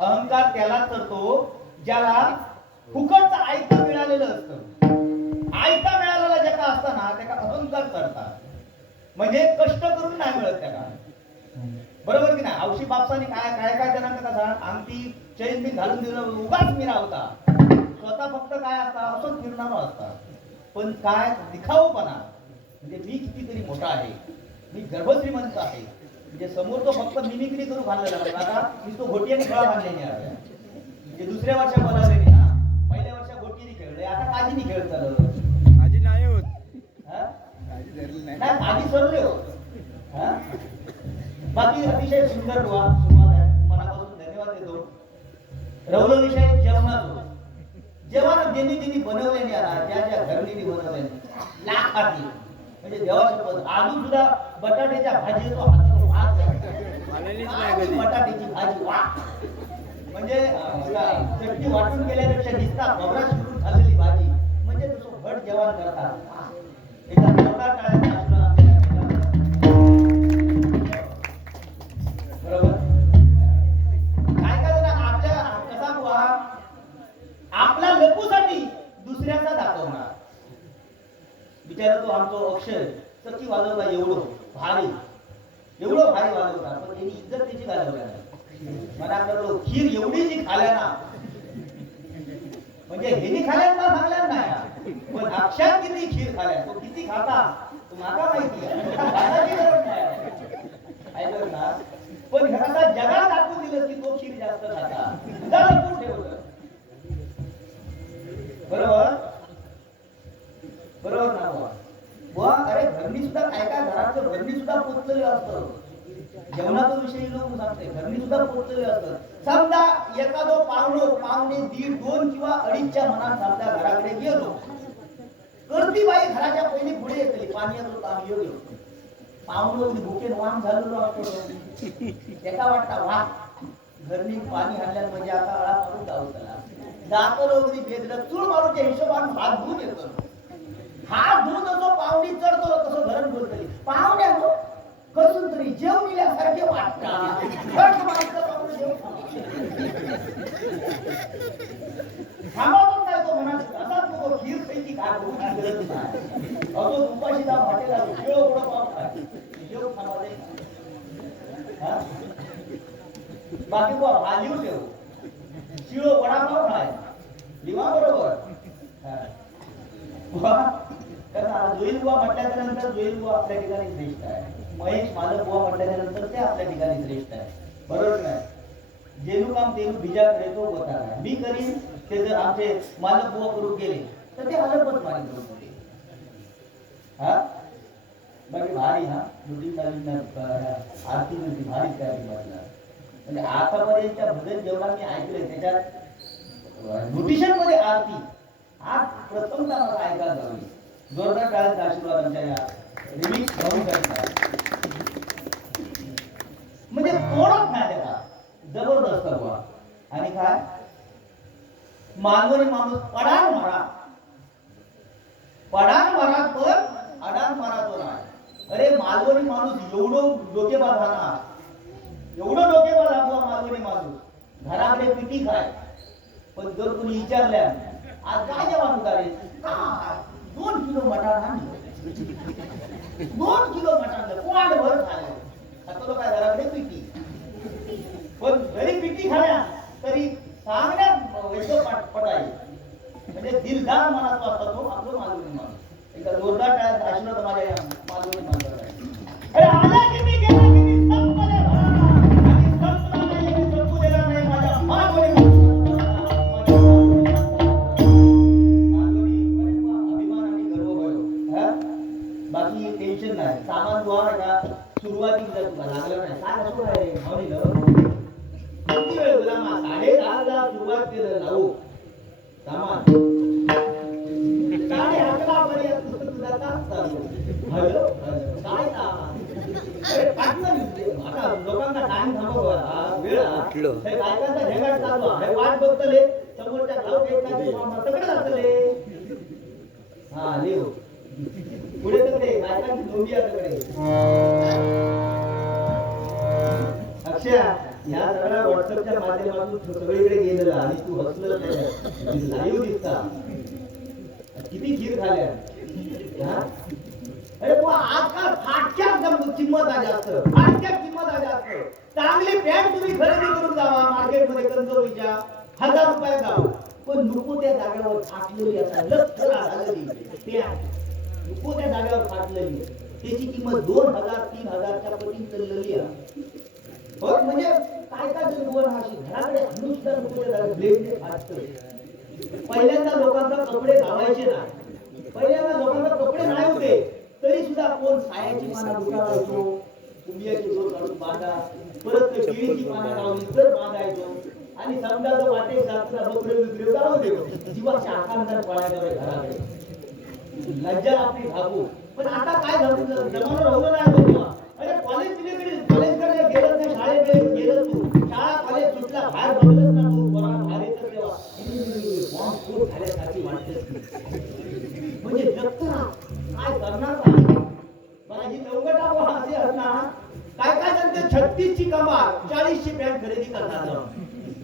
अहंकार त्याला करतो ज्याला फुकटचं आयता मिळालेलं असतं. आयता मिळालेला ज्याका असताना त्याला अहंकार करतात म्हणजे कष्ट करून नाही मिळत त्याला. बरोबर की नाही? औषधी बापसाने काय काय काय त्यांना का सांग? अंगठी चैन बी घालून दिलं उगाच मी होता. स्वतः फक्त काय असता असंच फिरणारा असता पण काय? दिखावपणा म्हणजे मी कितीतरी मोठा आहे. मी गर्भश्रीमंत आहे. म्हणजे समोर तो फक्त मिमिक्री करू पाहिजे आता मी तो घोटीने खेळा बांधलेली आहे. म्हणजे दुसऱ्या वर्षा बोलावलेली ना पहिल्या वर्षा घोटीने खेळले आता काजीने खेळ चालत माझी नाही होत. हा? नाही. माझी सरले हो. हा? बाकी अतिशय सुंदर सुरुवात आहे. मनापासून धन्यवाद देतो. रवलो विषय जेवणाचो जेवण ज्यांनी ज्यांनी बनवले नाही आला ज्या ज्या बनवले लाखाती म्हणजे देवाच्या पद. अजून सुद्धा बटाट्याच्या भाजीचो हातावर बटाट्याची भाजी. वा म्हणजे चटणी वाटून गेल्यापेक्षा दिसता बघा सुरू झालेली भाजी. म्हणजे तसं भट जेवण करतात एका काय आपल्या कसा तो आमचो अक्षय चक्की वाजवता एवढं भारी. एवढं भारी वाजवतात पण त्यांनी इज्जत मला कळलं खीर एवढी जी खाल्या ना म्हणजे हेनी खाल्या ना सांगल्या नाही? पण अक्षात किती खीर खाल्या तो किती खाता तो माका माहिती आहे. ऐकलं ना पण घराला जगात दाखवून दिलं की तो खीर जास्त खाता. दाखवून ठेवलं. बरोबर? बरोबर ना बुवा? अरे भरणी सुद्धा काय काय घराचं भरणी सुद्धा पोचलेलं असतं. जेवणाचा विषय लोक सांगते घरणी सुद्धा पोचलेलं असतात. समजा एखादो पाहुणो पाहुणे दीड दोन किंवा अडीचच्या मनात समजा घराकडे गेलो. गर्दी बाई घराच्या पहिले पुढे येतली. पाण्याचं काम येऊ. पाहुणो भुकेन वाम झालेलो असतो एका वाटता वा घरनी पाणी हल्ल्यात म्हणजे आता आळा मारून जाऊ त्याला जातो वगैरे भेदलं चूळ मारूच्या हिशोबाने हात धुवून येतो. हात धुवून जसो पाहुणी चढतो तसं घरण बोलतली पाहुण्या कसून तरी जेव दिल्यासारखे वाटतात. काय बाकी बुवा भाजीव ठेव. शिळो वडापाव खाय. लिवा बरोबर. जोईल बुवा म्हटल्याच्या नंतर जोईल बुवा आपल्या ठिकाणी श्रेष्ठ आहे. महेश मालक बुवा म्हटल्यानंतर ते आपल्या ठिकाणी श्रेष्ठ आहे. बरोबर नाही जेणू काम तेनू बिजा तो होता मी करीन ते जर आमचे मालक बुवा करून गेले तर ते हलपत मारी करून गेले. हा? बाकी भारी हा दुटी चालू आरती बिरती भारी काय म्हटलं म्हणजे आतापर्यंत भजन जेवढा मी ऐकलंय त्याच्यात न्यूट्रिशनमध्ये आरती. आज प्रथमता मला ऐकायला जावी. जोरदार काळात आशीर्वाद आमच्या या रिमिक्स भाऊ करता मानवर माणूस पडान मारा पडान मारा पण अडान मारा तो नाही अरे मालवणी माणूस एवढं डोकेबाज राहणार एवढं डोकेबाज आपला मालवणी माणूस. घराकडे किती खाय. पण जर तुम्ही विचारल्या आज काय जेवण करे रे दोन किलो मटार आणलं. दोन किलो मटार पोट भर खाल्लं. आता तो काय घराकडे पिटी. पण जरी पिटी खाल्या तरी सांगण्यात वैद्य पाठ आहे म्हणजे दिलदार मनात असता तो आपलं मालवणी माणूस एकदा जोरदार टाळ्यात आशीर्वाद माझ्या या माणसाला अरे आला की मी गेला की मी संपले. आणि संपला नाही म्हणजे संपू नाही माझ्या गर्व हा? बाकी टेन्शन नाही. सामान गोवा का सुरुवातीला तुला लागलं नाही. काय असं आहे किती वेळ तुला मा साडे दहाला सुरुवात केलं जाऊ साडे अकरा पर्यंत तास चालू हॅलो काय लोकांना टाइम थांबवा वेळ बायकांचा चालू हे वाट बघतले समोरच्या गाव हा लिहू पुढे तकडे बायकांची नोंदी आहे अक्षय या सगळ्या व्हॉट्सअपच्या माध्यमातून सगळीकडे गेलेला आणि तू हसलं लाईव्ह दिसता. किती खीर खाल्या अरे आजकाल फाटक्या जम- किंमत आहे जास्त फाटक्या किंमत आहे जास्त चांगली पॅन्ट तुम्ही खरेदी करून जावा मार्केटमध्ये कंजोरीच्या हजार रुपये जावा. पण नको त्या जागेवर फाटलेली आता लक्ष झालेली. पॅन्ट नको त्या जागेवर फाटलेली. त्याची किंमत दोन हजार तीन हजारच्या पटीत चाललेली आहे. हो म्हणजे काय काय दुर्गुण हा घराकडे आणून सुद्धा नको त्या जागेवर ब्लेडने पहिल्यांदा लोकांना कपडे लावायचे ना पहिल्यांदा लोकांना कपडे नाही होते. तरी सुद्धा कोण सायाची पाना गुंडाळायचो कुंभियाची जोर काढून बांधा परत केळीची पानं लावली तर बांधायचो. आणि समजा जर वाटे जातला बकरे बिकरे जाऊ दे जीवाच्या आकांतर पळायला घराकडे. लज्जा आपली घाबू पण आता काय झालं? जमाना राहिलं नाही अरे कॉलेज तिकडे कॉलेजकडे गेलं तू. शाळा कॉलेज सुटला बाहेर बघलंच म्हणजे ना तू? बाहेर येतं तेव्हा. झाल्यासारखी वाटते म्हणजे काय करणार नवगटा असे असणार. काय काय सांगते? कमाल. पॅन्ट खरेदी करतात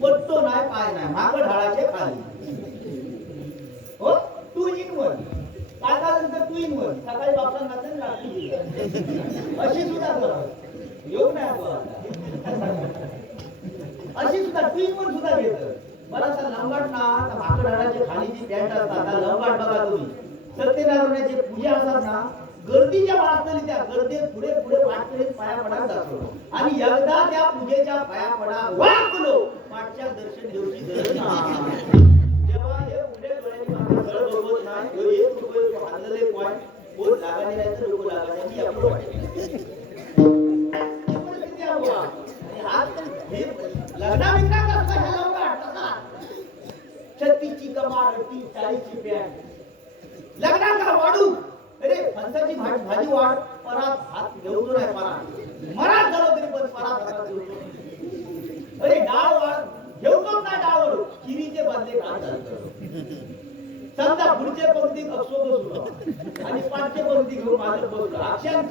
पट्टो नाही काय नाही. मागं ढाळाचे खाली. हो? तू इन काय काय सांगते? तू इन सकाळी बापसान रात्री अशी सुद्धा येऊ नये बुवा अशी सुद्धा टू पण सुद्धा घेत. मला असं लंबाट ना आता खाली जी पॅन्ट असतात लंबाट बघा तुम्ही. सत्यनारायणाची पूजा असतात ना गर्दीच्या वाटतली त्या गर्दीत पुढे पुढे वाट पाया पडा जातो. आणि एकदा त्या पूजेच्या पाया पडा वाकलो पाठच्या दर्शन घेऊची गरज नाही जेव्हा हे पुढे डोळ्यांनी मात्र सरळ बघत नाही एक रुपये तो पॉईंट बोल लागायला नाही तर लोक लागायला मी आपलं वाटेल. छत्तीसची कमाल अडतीस चाळीसची वाढू. अरे फणसाची भाजी भाजी वाढ. परात नाही परात. मरात तरी पण परात हातात अरे डाळ वाढ. घेऊनच डाळ बांधले समजा पुढचे पंक्ती असो बसलो आणि पाचशे पंक्ती घेऊन माझं बसलो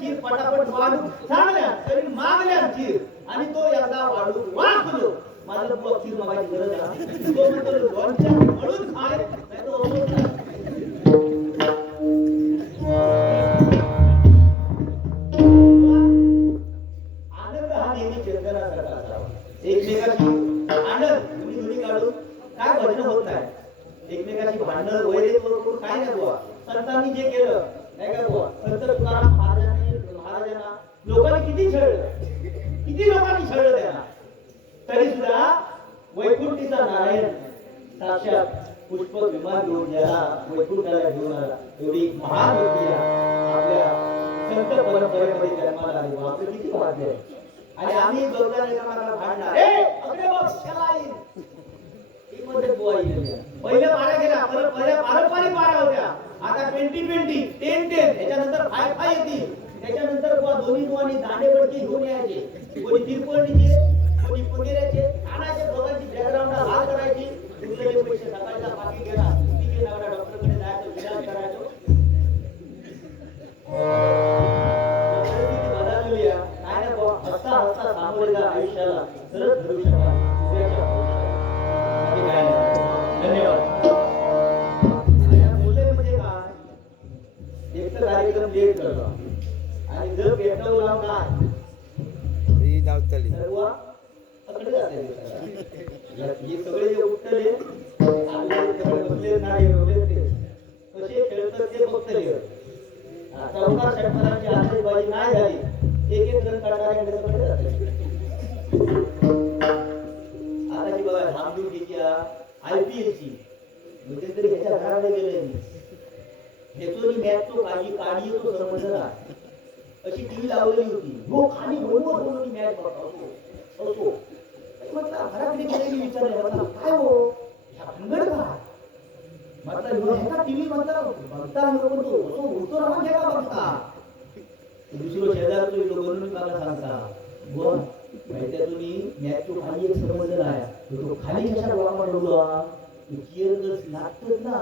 खीर पटापट वाढू. चांगल्या तरी मागल्या खीर. आणि तो यंदा वाढू. वाचलो मला गरज आहे तो म्हणतो लोणच्या म्हणून खाय नाही तो आनंद हा नेहमी चेतनासारखा असावा एकमेकाची आनंद तुम्ही काढून काय भजन होत नाही एकमेकाची भांडण वगैरे करून काय नाही बुवा. संतांनी जे केलं नाही का बुवा? संत तुकाराम महाराजांनी महाराजांना लोकांनी किती छळलं? किती लोकांनी छळलं त्यांना? तरी सुद्धा वैकुंठीचा नारायण साक्षात पुष्प विमान घेऊन ज्याला वैकुंठाला घेऊन आला. एवढी महान व्यक्ती आपल्या संत परंपरेमध्ये जन्माला आली. आपलं किती भाग्य आहे. आणि आम्ही गौरवाने एकमेकांना भांडणार ही पद्धत बुवा पहिले पारा गेल्या परत पहिल्या पारंपरिक पारा होत्या. आता ट्वेंटी ट्वेंटी टेन टेन त्याच्यानंतर फाय फाय येतील. त्याच्यानंतर बुवा दोन्ही बुवानी दांडेबडकी घेऊन यायचे. कोणी तिरपणीचे कोणी पगेऱ्याचे आणायचे दोघांची बॅकग्राऊंडला लाल करायची. उरलेले पैसे सकाळचा बाकी गेला. सुट्टीचे नवरा डॉक्टरकडे जायचं विलास करायचो. हसता हसता सामोरे जा आयुष्याला. धन्यवाद. मुले म्हणजे काय? एक तर कार्यक्रम लेट करतो आणि जर पेटवलं काय? ही धावतली. हे सगळे जे उठले आले बसले नाही ते कसे खेळतात ते बघतले चौदा षटकारांची नाही झाली एक एक रन काढणारे पकडले आता जी बघा आय पी एलची मध्यंतरी ह्याच्या घराकडे गेले ह्याचो मॅच तो काही काढी तो समजला अशी टीव्ही लावलेली होती. हो खाली बरोबर मॅच बघतो असो. म्हटलं घराकडे गेले मी विचारले म्हटलं काय हो ह्या भानगड काय म्हटलं ह्यो ह्याचा टीव्ही म्हटलं बघता मी पण तो असो होतो ना म्हणजे का बघता दुसरं शेजारचं येतो म्हणून मला सांगता बोल माहिती तुम्ही मॅच तो खाली एक समजला आहे तो खाली कशा गोळा पडलो चिअर लागतच ना